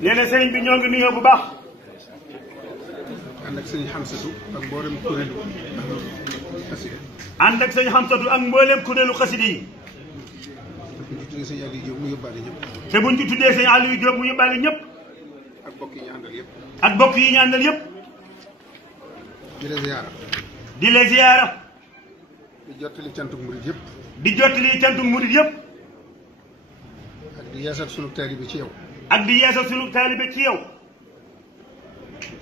nee na sëriñ bi ñoo ngi nuyoo bu baax. ànd ak sëñ Xamsatu ak mboolem kuréelu xasida. ànd ak sëñ Xamsatu ak mboolem kuréelu xasida yi. te buñ ci tuddee sëñ Aliou Diop mu yóbbaale ñëpp. ak bokk yi ñu àndal yëpp. ak bokk yi ñu àndal yëpp. di la ziyaara. di la ziyaara. di jottali cantuk murid yëpp. di jottali cantuk murid yëpp. ak di yeesal sunu taalibe ci yow. ak di yeesal sunu taalibe ci yow.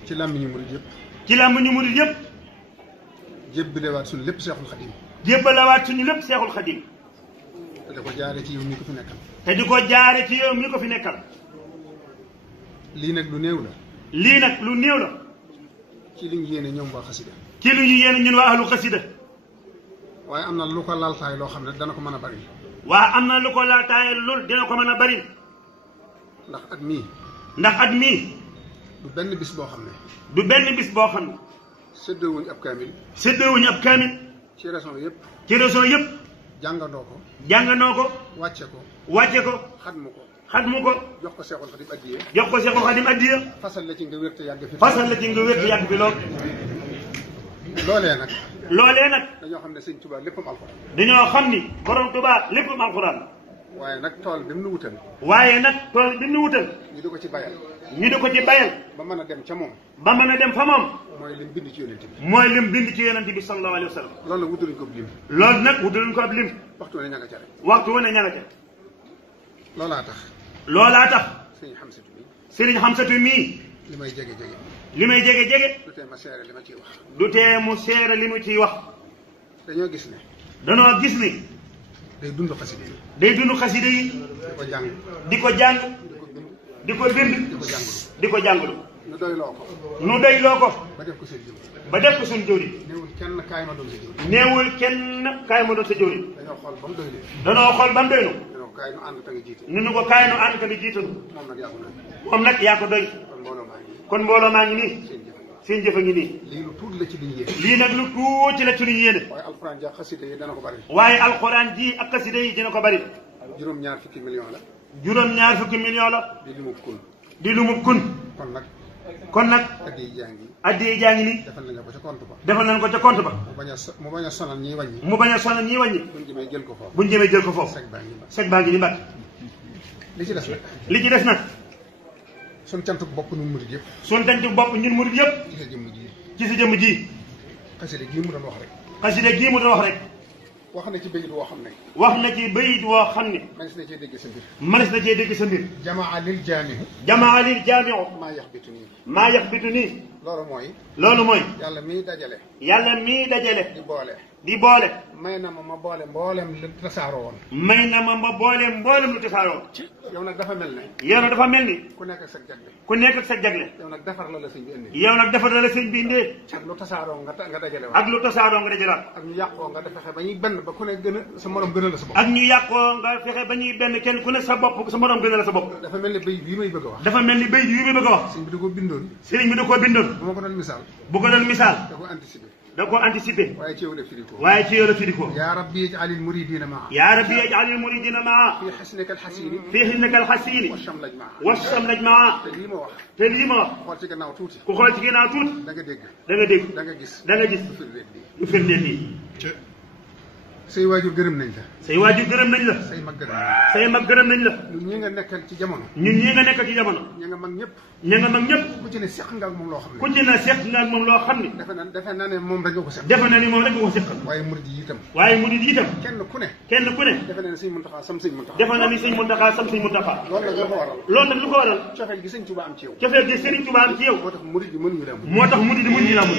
ci làmmiñu murid yëpp. ci làmmiñu murid yëpp. jébbalewaat suñu lépp Seexul Xadim. jébbalewaat suñu lépp Seexul Xadim. te di ko jaare ci yow mi ko fi nekkal. te di ko jaare ci yow mi ko fi nekkal. lii nag lu néew la. lii nag lu néew la. ci li ñu yéene ñoom waa xasida. ci li ñu yéene ñun waa ahlu xasida. waaye am na lu ko laltaay loo xam ne dana ko mën a bari. waa am na lu ko laltaay lool dina ko mën a bari. ndax at mii. ndax at mii. du benn bis boo xam ne. du benn bis boo xam ne. séddoowuñu ab kaamil. séddoowuñu ab kaamil. ci région yëpp. ci région yëpp. jàngandoo ko. jàngandoo ko. wàcce ko. wàcce ko. xatmu ko. xatmu ko. jox ko Seexul Xadim addiya. jox ko Seexul Xadim addiya. fasal la ci nga wér te yàgg fi. fasal la ci nga wér te yàgg fi lool. loolee nag. loolee nag. dañoo xam ne sëñ Tuubaa léppam alxuraan. dañoo xam ni borom Tuubaa léppam alxuraan. waaye nag tool bi mu nu wutal. waaye nag tool bi mu nu wutal. ñu di ko ci bayal. ñu di ko ci bayal. ba mën a dem ca moom. ba mën a dem fa moom. mooy lim bind ci yonent bi. mooy lim bind ci yonent bi sallallahu alayhi wa sallam. loolu nag wutaluñ ko ab lim. loolu nag wutaluñ ko ab lim. waxtu wane ña nga ca rek. waxtu wane ña nga ca. loolaa tax. loolaa tax. sëñ Xamsatu mi. sëriñ Xamsatu mii. li may jege jege. li may jege jege. du tee ma seere li ma ciy wax. du tee mu seere li mu ciy wax. dañoo gis ne. danoo gis ni. day dund xasida yi. day dund xasida yi. di ko jàng. di ko jàng. di ko bind. di ko jàngalu. di ko jàngalu. nu doy loo ko. nu doy loo ko. ba def ko seen jëw. ba def ko suñu jëwriñ. néewul kenn kaay ma doon sa jëw. néewul kenn kaay ma doon sa jëwriñ. dañoo xool ba mu doy leen. danoo xool ba mu doy nu. dañoo kaay nu ànd te nga jiite. nu ko kaay nu ànd ka di jiitalu. moom nag yaa ko doy. moom nag yaa ko doy. kon mbooloo maa ngi. kon mbooloo maa ngi nii. seen jëf a ngi nii. lii lu tuuti la ci liñ yéene. lii nag lu tuuti la ci liñ yéene. waaye alxuraan ji ak xasida yi dana ko bari. waaye alxuraan ji ak xasida yi dina ko bari. juróom-ñaar fukki million la. juróom-ñaar fukki million la. di lumub kun. di lumub kun. kon nag. addiya jaa ngi. addiya jaa ngi nii. defal nañ ko ca compte ba. defal nañ ko ca compte ba. mu bañ a sonal ñiy wàññi. mu bañ a sonal ñiy wàññi. buñ jëmee jël ko foofu. buñ jëmee jël ko foofu. seg baa ngi ni mbàkk. li ci des nag. li ci des nag. suñ cantuk bopp ñun murid yëpp. suñ cantuk bopp ñun murid yëpp. ci sa jëmm ji. ci sa jëmm ji. xasida gii mu doon wax rek. xasida gii mu doon wax rek. wax na ci bayit woo xam ne. wax na ci bayit woo xam ne. mënees na cee dégg sa mbir. mënees na cee dégg sa mbir. jamaa lil jaamiu. jamaa lil jaamiu. maa yaxbitu nii. maa yaxbitu nii. loolu mooy. loolu mooy. yàlla miy dajale. yàlla miy dajale. di boole. di boole. may na ma boole mboolem lu tasaaroo woon. may na ma boole mboolem lu tasaaroo. yow nag dafa mel ne. yow nag dafa mel ni. ku nekk ak sa jagle. ku nekk ak sa jagle. yow nag defar la la sëñ bi indee. yow nag defar la la sëñ bi indee. ak lu tasaaroo nga dajale waat. ak lu tasaaroo nga dajale waat. ak ñu yàqoo nga fexe ba ñuy benn ba ku ne gën a sa morom gën a la sa bopp. ak ñu yàqoo nga fexe ba ñuy benn kenn ku ne sa bopp sa morom gën a la sa bopp. dafa mel ni bayit bii may bëgg a wax. dafa mel ni bayit bii may bëgg a wax. sëñ bi da koo bindoon. sëriñ bi da koo bindoon. bu ma ko doon misaal. bu ko doon misaal. da koo anticiper. da koo anticiper. waaye ci yow la firi ko. waaye ci yow la firi ko. yaa rabbi ij'alil muridina maa. yaa rabbi ij'alil muridina maa. fii xisnika alxasini. fii xisnika alxasini. washamlaj maa. washamlaj maa. te lii ma wax. te lii ma wax. xool ci gannaaw tuuti. ku xool ci gannaaw tuuti. da nga dégg. da nga dégg. da nga gis. da nga gis. lu firndeel lii. say waajur gërëm nañ la. say waajur gërëm nañ la. say mag gërëm nañ la. say mag gërëm nañ la. ñun ñi nga nekkal ci jamono. ñun ñi nga nekkal ci jamono. ña nga mag ñëpp. ña nga mag ñëpp. ku ci ne seq nga ak moom loo xam ne. ku ci ne seq nga ak moom loo xam ne. defe naa ne moom rek nga ko seq. defe na ni moom rek nga ko seqal. waaye murid yi itam. waaye murid yi itam. kenn ku ne. kenn ku ne. defe na ne sëñ Muntaxa sam sëñ Muntaxa. defe na ni sëñ Muntaxa sam sëñ Muntaxa. loolu nag lu ko waral. loolu nag lu ko waral. cofeel gi sëñ Tuubaa am ci yow. cofeel gi sëriñ Tuubaa am ci yow. moo tax murid yi mënuñu la am. moo tax murid yi mënuñu la am.